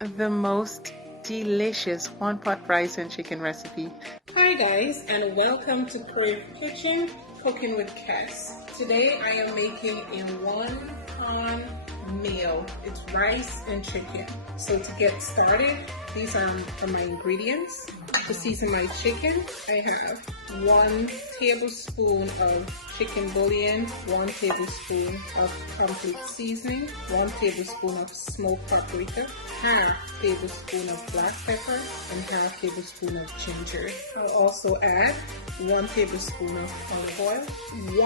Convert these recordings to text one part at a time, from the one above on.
The most delicious one pot rice and chicken recipe. Hi guys, and welcome to Crave Kitchen Cooking with Cass. Today I am making a one-pan meal. It's rice and chicken. So to get started, these are my ingredients. To season my chicken, I have 1 tablespoon of chicken bouillon, 1 tablespoon of complete seasoning, 1 tablespoon of smoked paprika, half tablespoon of black pepper, and half tablespoon of ginger. I'll also add 1 tablespoon of olive oil,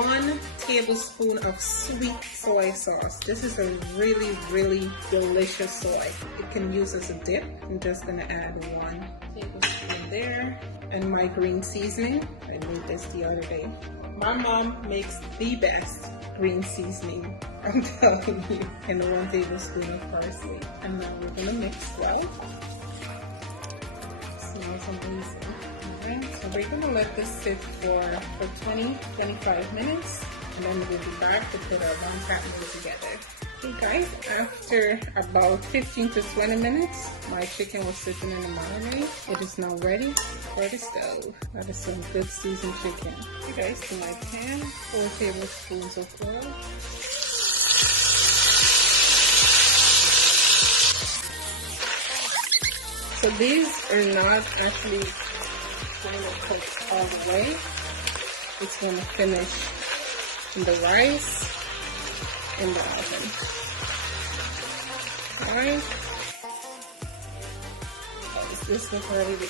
1 tablespoon of sweet soy sauce. This is a really delicious soy. It can use as a dip. I'm just gonna add 1 tablespoon there. And my green seasoning, I made this the other day. My mom makes the best green seasoning, I'm telling you. And 1 tablespoon of parsley. And now we're gonna mix well. Smells amazing. Alright, so we're gonna let this sit for 20-25 minutes. And then we'll be back to put our one-pot meal together. Okay guys, after about 15 to 20 minutes, my chicken was sitting in the marinade. It is now ready for the stove. That is some good seasoned chicken. Okay guys, to my pan, 4 tablespoons of oil. So these are not actually going to cook all the way. It's going to finish in the rice in the oven. Alright. This looks ready to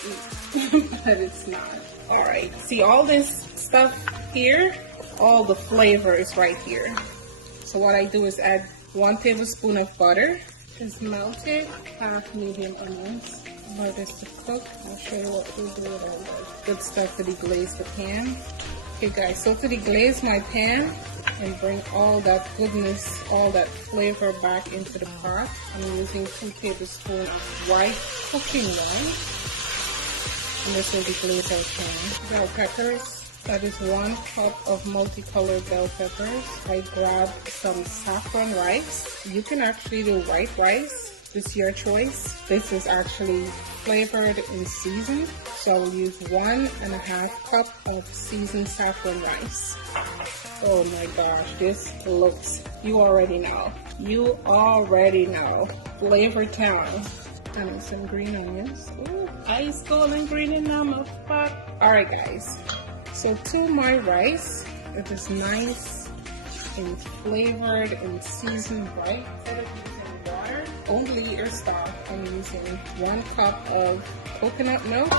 eat, but it's not. Alright, see all this stuff here? All the flavor is right here. So what I do is add 1 tablespoon of butter. Just melt it, half medium onions. Allow this to cook. I'll show you what we do with all the good stuff to deglaze the pan. Okay guys, so to deglaze my pan and bring all that goodness, all that flavor back into the pot, I'm using 2 tablespoons of white cooking wine. And this will deglaze our pan. Bell peppers. That is 1 cup of multicolored bell peppers. I grabbed some saffron rice. You can actually do white rice. It's your choice. This is actually flavored and seasoned. So I will use 1.5 cup of seasoned saffron rice. Oh my gosh, this looks, you already know. You already know. Flavor town. And some green onions. Ooh, ice golden green in my pot. Alright guys, so to my rice, it is nice and flavored and seasoned right. Instead of using water, only your stock, I'm using 1 cup of coconut milk,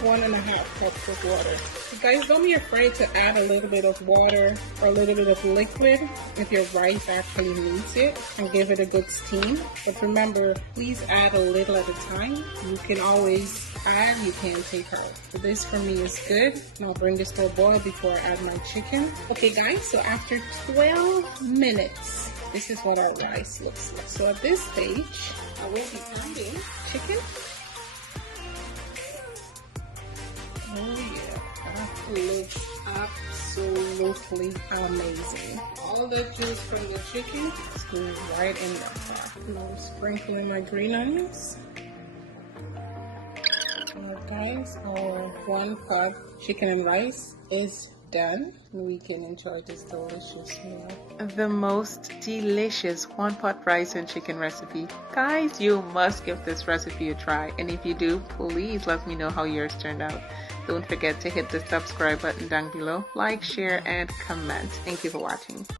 1.5 cups of water. You guys, don't be afraid to add a little bit of water or a little bit of liquid if your rice actually needs it, and give it a good steam. But remember, please add a little at a time. You can always add, you can take out. So this for me is good. And I'll bring this to a boil before I add my chicken. Okay guys, so after 12 minutes, this is what our rice looks like. So at this stage, I will be adding chicken. Oh yeah, that looks absolutely amazing. All that juice from the chicken is going right in the pot. Now sprinkling my green onions. Alright guys, our 1 pot chicken and rice is done. We can enjoy this delicious meal. The most delicious one pot rice and chicken recipe. Guys, you must give this recipe a try. And if you do, please let me know how yours turned out. Don't forget to hit the subscribe button down below, like, share, and comment. Thank you for watching.